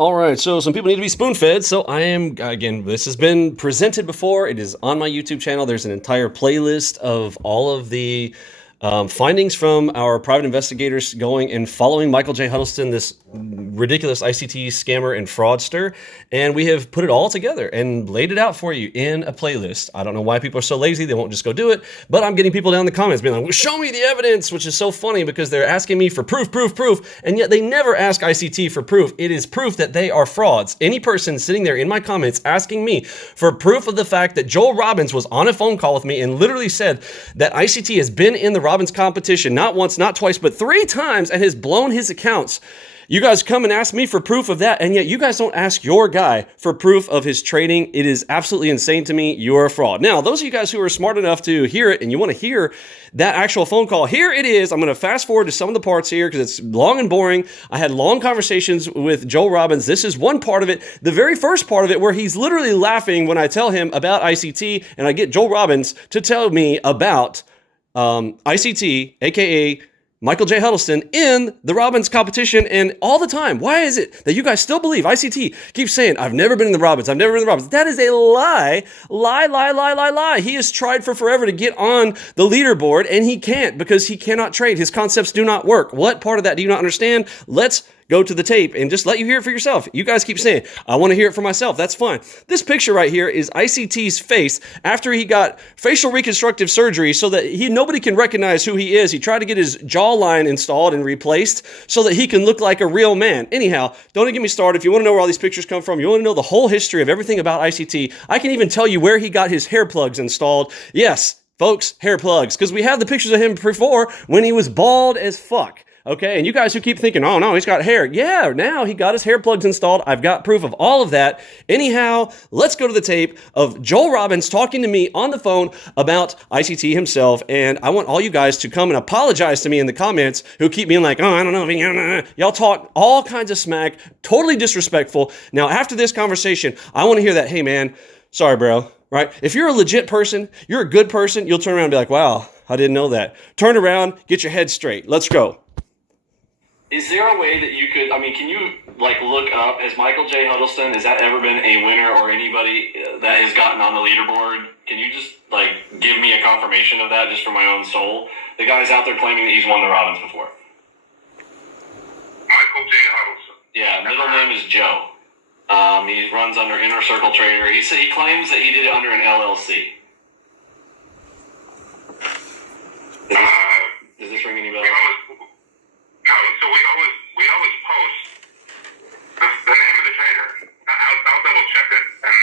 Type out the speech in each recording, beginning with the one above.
All right, so some people need to be spoon-fed. So I am, again, this has been presented before. It is on my YouTube channel. There's an entire playlist of all of the findings from our private investigators going and following Michael J. Huddleston, this ridiculous ICT scammer and fraudster. And we have put it all together and laid it out for you in a playlist. I don't know why people are so lazy. They won't just go do it. But I'm getting people down in the comments being like, well, show me the evidence, which is so funny because they're asking me for proof. And yet they never ask ICT for proof. It is proof that they are frauds. Any person sitting there in my comments asking me for proof of the fact that Joel Robbins was on a phone call with me and literally said that ICT has been in the Robbins competition, not once, not twice, but 3 times and has blown his accounts. You guys come and ask me for proof of that, and yet you guys don't ask your guy for proof of his trading. It is absolutely insane to me. You're a fraud. Now, those of you guys who are smart enough to hear it and you want to hear that actual phone call, here it is. I'm going to fast forward to some of the parts here because it's long and boring. I had long conversations with Joel Robbins. This is one part of it. The very first part of it where he's literally laughing when I tell him about ICT, and I get Joel Robbins to tell me about ICT, aka Michael J. Huddleston, in the Robbins competition, and all the time. Why is it that you guys still believe ICT keeps saying, I've never been in the Robbins, I've never been in the Robbins? That is a lie. Lie. He has tried for forever to get on the leaderboard, and he can't because he cannot trade. His concepts do not work. What part of that do you not understand? Let's go to the tape and just let you hear it for yourself. You guys keep saying, I want to hear it for myself. That's fine. This picture right here is ICT's face after he got facial reconstructive surgery so that nobody can recognize who he is. He tried to get his jawline installed and replaced so that he can look like a real man. Anyhow, don't get me started. If you want to know where all these pictures come from, you want to know the whole history of everything about ICT, I can even tell you where he got his hair plugs installed. Yes, folks, hair plugs, because we have the pictures of him before when he was bald as fuck. Okay, and you guys who keep thinking, oh no, he's got hair. Yeah, now he got his hair plugs installed. I've got proof of all of that. Anyhow, let's go to the tape of Joel Robbins talking to me on the phone about ICT himself. And I want all you guys to come and apologize to me in the comments who keep being like, oh, I don't know. Y'all talk all kinds of smack, totally disrespectful. Now, after this conversation, I want to hear that, hey man, sorry bro, right? If you're a legit person, you're a good person, you'll turn around and be like, wow, I didn't know that. Turn around, get your head straight. Let's go. Is there a way that you could, can you, look up, has Michael J. Huddleston, has that ever been a winner or anybody that has gotten on the leaderboard? Can you just, give me a confirmation of that just for my own soul? The guy's out there claiming that he's won the Robbins before. Michael J. Huddleston. Yeah, middle name is Joe. He runs under Inner Circle Trader. He claims that he did it under an LLC. Does this ring any bells? No, so we always post the name of the trader. I'll double check it. And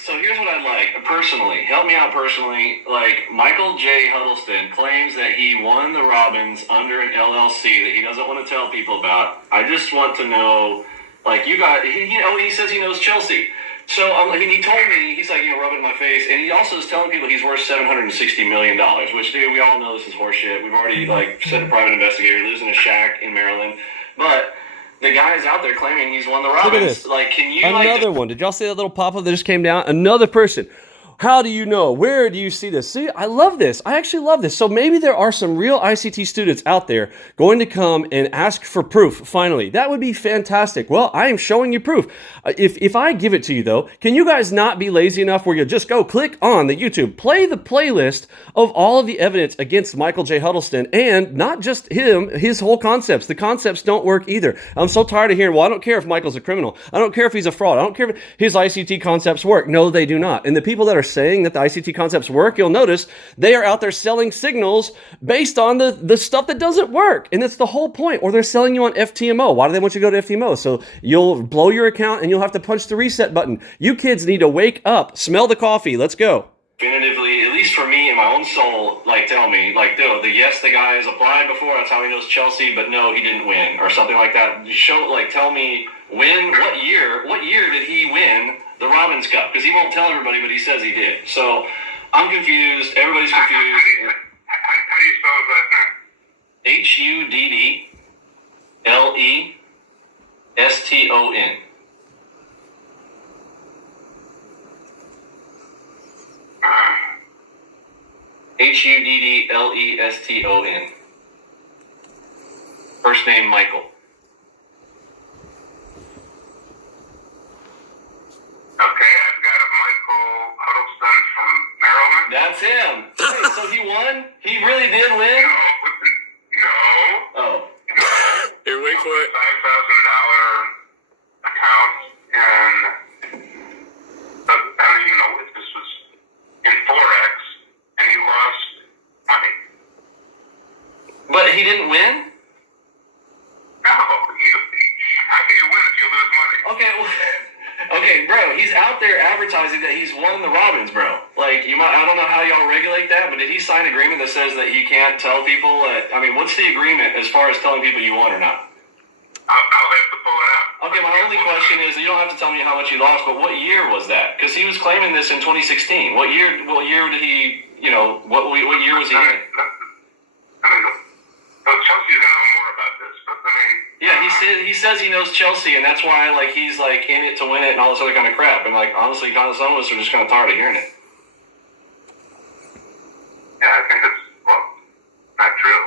so here's what I'd like personally. Help me out personally. Michael J. Huddleston claims that he won the Robbins under an LLC that he doesn't want to tell people about. I just want to know, he says he knows Chelsea. So, he told me, he's rubbing my face, and he also is telling people he's worth $760 million, which, dude, we all know this is horseshit. We've already, sent a private investigator, lives in a shack in Maryland, but the guy is out there claiming he's won the Robbins. Look at this. Can you, Another one. Did y'all see that little pop-up that just came down? Another person. How do you know? Where do you see this? See, I love this. I actually love this. So maybe there are some real ICT students out there going to come and ask for proof, finally. That would be fantastic. Well, I am showing you proof. If I give it to you, though, can you guys not be lazy enough where you'll just go click on the YouTube, play the playlist of all of the evidence against Michael J. Huddleston, and not just him, his whole concepts. The concepts don't work either. I'm so tired of hearing, well, I don't care if Michael's a criminal. I don't care if he's a fraud. I don't care if his ICT concepts work. No, they do not. And the people that are saying that the ICT concepts work, you'll notice they are out there selling signals based on the stuff that doesn't work. And that's the whole point. Or they're selling you on FTMO. Why do they want you to go to FTMO? So you'll blow your account and you'll have to punch the reset button. You kids need to wake up. Smell the coffee. Let's go. Definitively, at least for me in my own soul, tell me, yes, the guy has applied before, that's how he knows Chelsea, but no, he didn't win, or something like that. Tell me what year did he win the Robbins Cup? Because he won't tell everybody, but he says he did. So, I'm confused, everybody's confused. How do you spell his last name? Huddleston. Huddleston. First name Michael. you lose money. Okay, okay, bro. He's out there advertising that he's won the Robins, bro. Like I don't know how y'all regulate that, but did he sign an agreement that says that he can't tell people? I mean, what's the agreement as far as telling people you won or not? I'll have to pull it out. Okay, my only question is, you don't have to tell me how much you lost, but what year was that? Because he was claiming this in 2016. What year did he? You know, what year was he in? I don't know. So Chelsea's gonna know more about this, but I mean. Yeah, he says he knows Chelsea, and that's why like he's like in it to win it and all this other kind of crap. And like honestly, kind of some of us are just kind of tired of hearing it. Yeah, I think it's not true.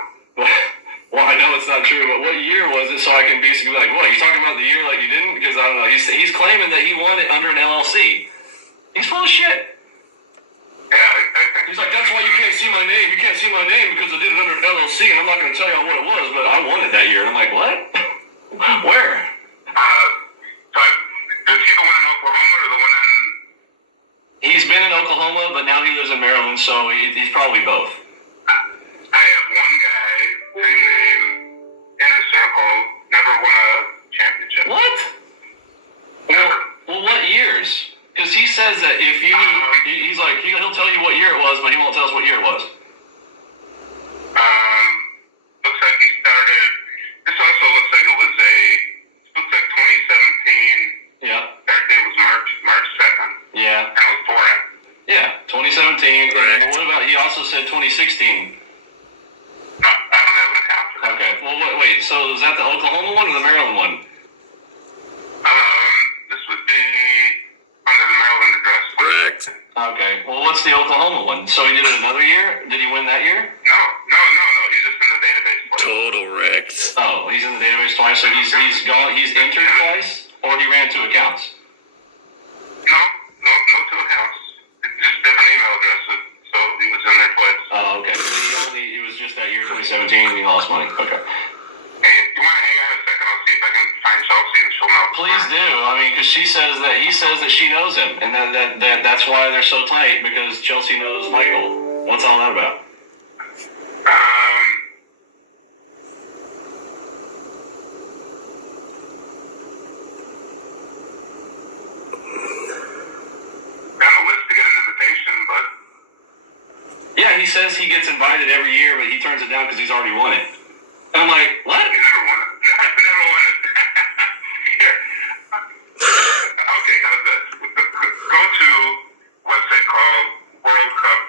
Well, I know it's not true, but what year was it so I can basically be like, what, you talking about the year like you didn't? Because I don't know. He's claiming that he won it under an LLC. He's full of shit. Yeah, I think. He's like, that's why you can't see my name. You can't see my name because I did it under an LLC, and I'm not going to tell you what it was, but I won it that year. And I'm like, what? Where? Does he the one in Oklahoma or the one in? He's been in Oklahoma, but now he lives in Maryland, so he's probably both. I have one guy, same name, inner circle, never won a championship. What? Well, what years? Because he says that if you, he's like, he'll tell you what year it was, but he won't tell us what year it was. Looks like he started. This also looks like it was looks like 2017. Yeah. Start date was March 2nd. Yeah. And it was 4M. Yeah, 2017. Correct. And what about, he also said 2016. No, I don't have an account for that. Okay, well, wait, so is that the Oklahoma one or the Maryland one? This would be under the Maryland address. Correct. Okay, well, what's the Oklahoma one? So he did it another year? Did he win that year? No. He's just in the database. Total wrecked. Oh, he's in the database twice, so he's entered twice, or he ran two accounts? No two accounts. Just different email addresses. So he was in there twice. Oh, okay. So it was just that year, 2017, and he lost money. Okay. Hey, you want to hang on a second? I'll see if I can find Chelsea and she'll know. Please do. I mean, because he says that she knows him, and that's why they're so tight, because Chelsea knows Michael. What's all that about? Got a list to get an invitation, but Yeah, he says he gets invited every year, but he turns it down because he's already won it. And I'm like, what? you never won it. Never won it. Here. Okay, how's this? Go to a website called World Cup.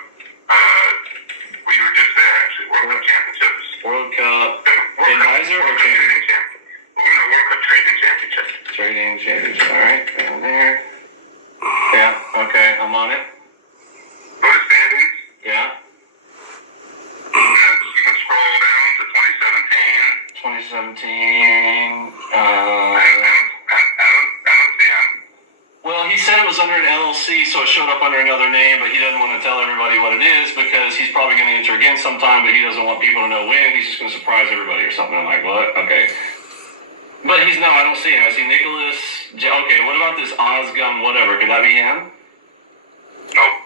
We were just there, actually. World Cup Championships. World Cup World Advisor Cup, or World Cup champion? World Cup Trading Championship. Trading championship. All right, down there. Yeah. Okay, I'm on it. Go to standings. Yeah. And then you can scroll down to 2017. 2017. I don't see him. Well, he said it was under an LLC, so it showed up under another name, but he doesn't want to tell everybody what it is because he's probably going to enter again sometime, but he doesn't want people to know when. He's just going to surprise everybody or something. I'm like, what? Okay. But I don't see him. I see Nicholas. Okay, what about this Ozgum whatever? Could that be him? Nope.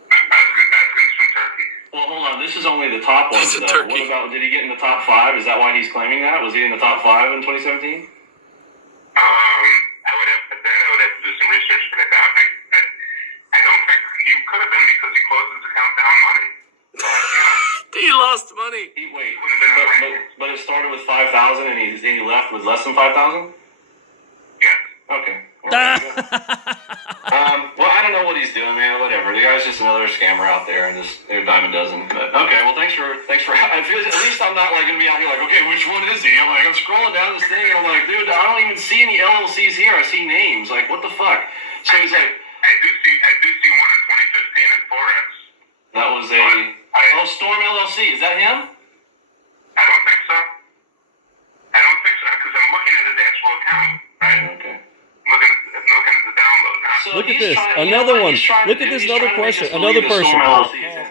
Askins from Turkey. Well, hold on. This is only the top one, That's a though. turkey. What about, did he get in the top 5? Is that why he's claiming that? Was he in the top 5 in 2017? I would have to do some research for that. I don't think he could have been because he closed his account down money. He lost money. Wait, but it started with 5,000 and he left with less than 5,000? Yeah. Okay. Well, there you go. Well, I don't know what he's doing, man. Whatever. The guy's just another scammer out there, and just they're a dime a dozen. But okay. Well, thanks for. I feel at least I'm not like gonna be out here like, okay, which one is he? I'm scrolling down this thing, and I'm like, dude, I don't even see any LLCs here. I see names. Like, what the fuck? So he's like, I do see one in 2015 in Forex. that was Storm LLC. Is that him? I don't think so. Because I'm looking at his actual account, right? Okay. Looking at the download now. So Look at he's this. trying- you know Another what one. he's trying to Look at do? this He's other trying to make question. us believe Another that Storm person. LLC is him.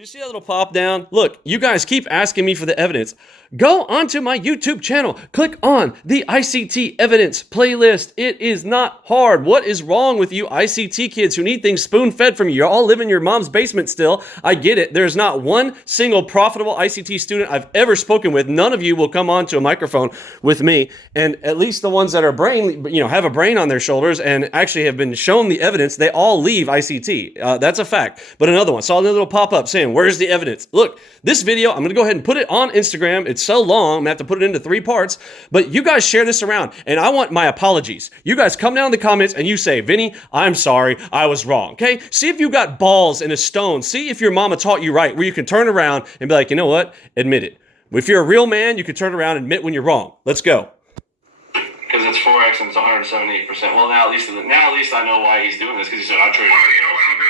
You see that little pop down? Look, you guys keep asking me for the evidence. Go onto my YouTube channel. Click on the ICT evidence playlist. It is not hard. What is wrong with you ICT kids who need things spoon-fed from you? You all live in your mom's basement still. I get it. There's not one single profitable ICT student I've ever spoken with. None of you will come onto a microphone with me. And at least the ones that are have a brain on their shoulders and actually have been shown the evidence, they all leave ICT. That's a fact. But another one, saw a little pop-up saying, where's the evidence? Look, this video, I'm going to go ahead and put it on Instagram. It's so long, I'm going to have to put it into 3 parts. But you guys share this around, and I want my apologies. You guys come down in the comments and you say, Vinny, I'm sorry, I was wrong, okay? See if you got balls and a stone. See if your mama taught you right, where you can turn around and be like, you know what? Admit it. If you're a real man, you can turn around and admit when you're wrong. Let's go. Because it's 4x and it's 178%. Well, now at least I know why he's doing this, because he said, I traded. Well, you know what I'll do?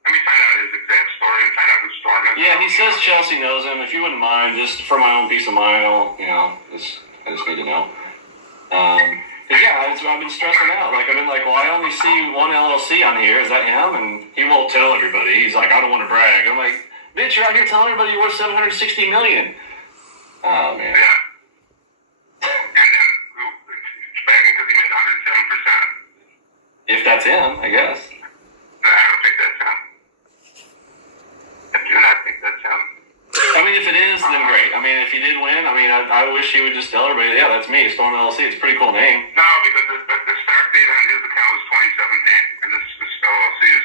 Let me find out his exact story and find out whose storm is. Yeah, he says Chelsea knows him. If you wouldn't mind, just for my own peace of mind, I just need to know. Cause yeah, I've been stressing out. Like, I've been like, well, I only see one LLC on here. Is that him? And he won't tell everybody. He's like, I don't want to brag. I'm like, bitch, you're out here telling everybody you're worth $760 million. Oh man. Yeah. And then he's bragging because he made 107%. If that's him, I guess. No, I don't think that's him. I do not think that's him. I mean, if it is, then great. I mean, if he did win, I wish he would just tell everybody, yeah, that's me, Storm LLC. It's a pretty cool name. No, because the start date on his account was 2017, and this LLC is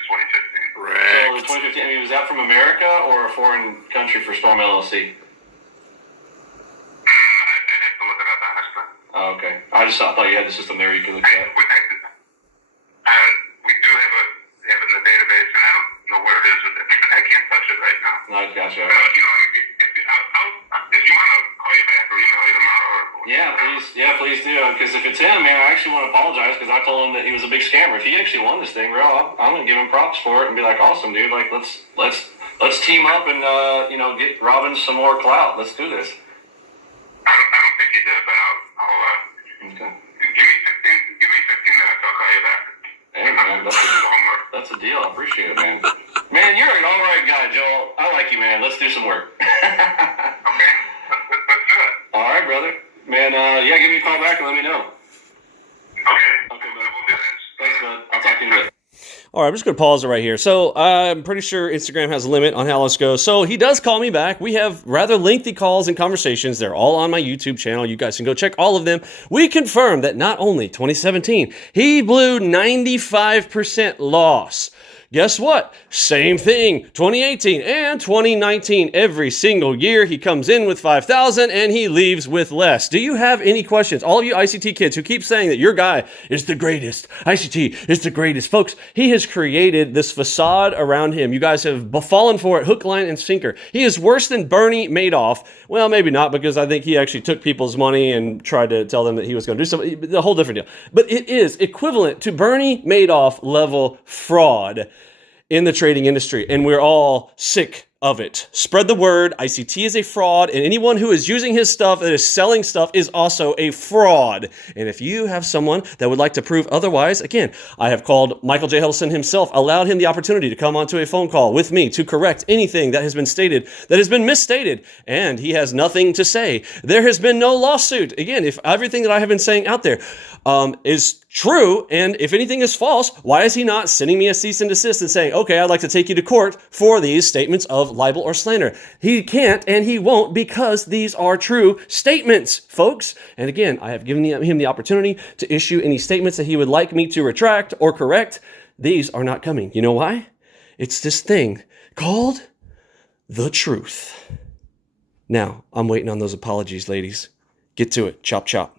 2015. So 2015, I mean, was that from America or a foreign country for Storm LLC? I'd have to look it up, honestly. Oh, okay. I just thought you had the system there you could look at. We do have it in the database, and I don't know where it is. I can't touch it right now. No, gotcha. But, if you want to call you back or email you tomorrow. Please do. Because if it's him, man, I actually want to apologize because I told him that he was a big scammer. If he actually won this thing, bro, I'm gonna give him props for it and be like, awesome, dude. Like, let's team up and get Robin some more clout. Let's do this. I don't think he did, but I'll Okay. Give me 15 minutes. I'll call you back. Hey, man, that's a deal. I appreciate it, man. Man, you're an all right guy, Joel. I like you, man. Let's do some work. Okay, let's do it. All right, brother. Man, give me a call back and let me know. Okay, Okay, man. we'll do this. Thanks, man. I'll talk to you in a bit. All right, I'm just going to pause it right here. So I'm pretty sure Instagram has a limit on how this goes. So he does call me back. We have rather lengthy calls and conversations. They're all on my YouTube channel. You guys can go check all of them. We confirmed that not only 2017, he blew 95% loss. Guess what? Same thing, 2018 and 2019. Every single year, he comes in with 5,000 and he leaves with less. Do you have any questions? All of you ICT kids who keep saying that your guy is the greatest, ICT is the greatest. Folks, he has created this facade around him. You guys have fallen for it, hook, line, and sinker. He is worse than Bernie Madoff. Well, maybe not, because I think he actually took people's money and tried to tell them that he was going to do something. A whole different deal. But it is equivalent to Bernie Madoff level fraud in the trading industry, and we're all sick of it. Spread the word. ICT is a fraud, and anyone who is using his stuff, that is selling stuff, is also a fraud. And if you have someone that would like to prove otherwise, again, I have called Michael J. Huddleston himself, allowed him the opportunity to come onto a phone call with me to correct anything that has been stated, that has been misstated, and he has nothing to say. There has been no lawsuit. Again, if everything that I have been saying out there is true, and if anything is false, why is he not sending me a cease and desist and saying, okay, I'd like to take you to court for these statements of libel or slander? He can't and he won't, because these are true statements, folks. And again, I have given him the opportunity to issue any statements that he would like me to retract or correct. These are not coming. You know why? It's this thing called the truth. Now, I'm waiting on those apologies, ladies. Get to it. Chop, chop.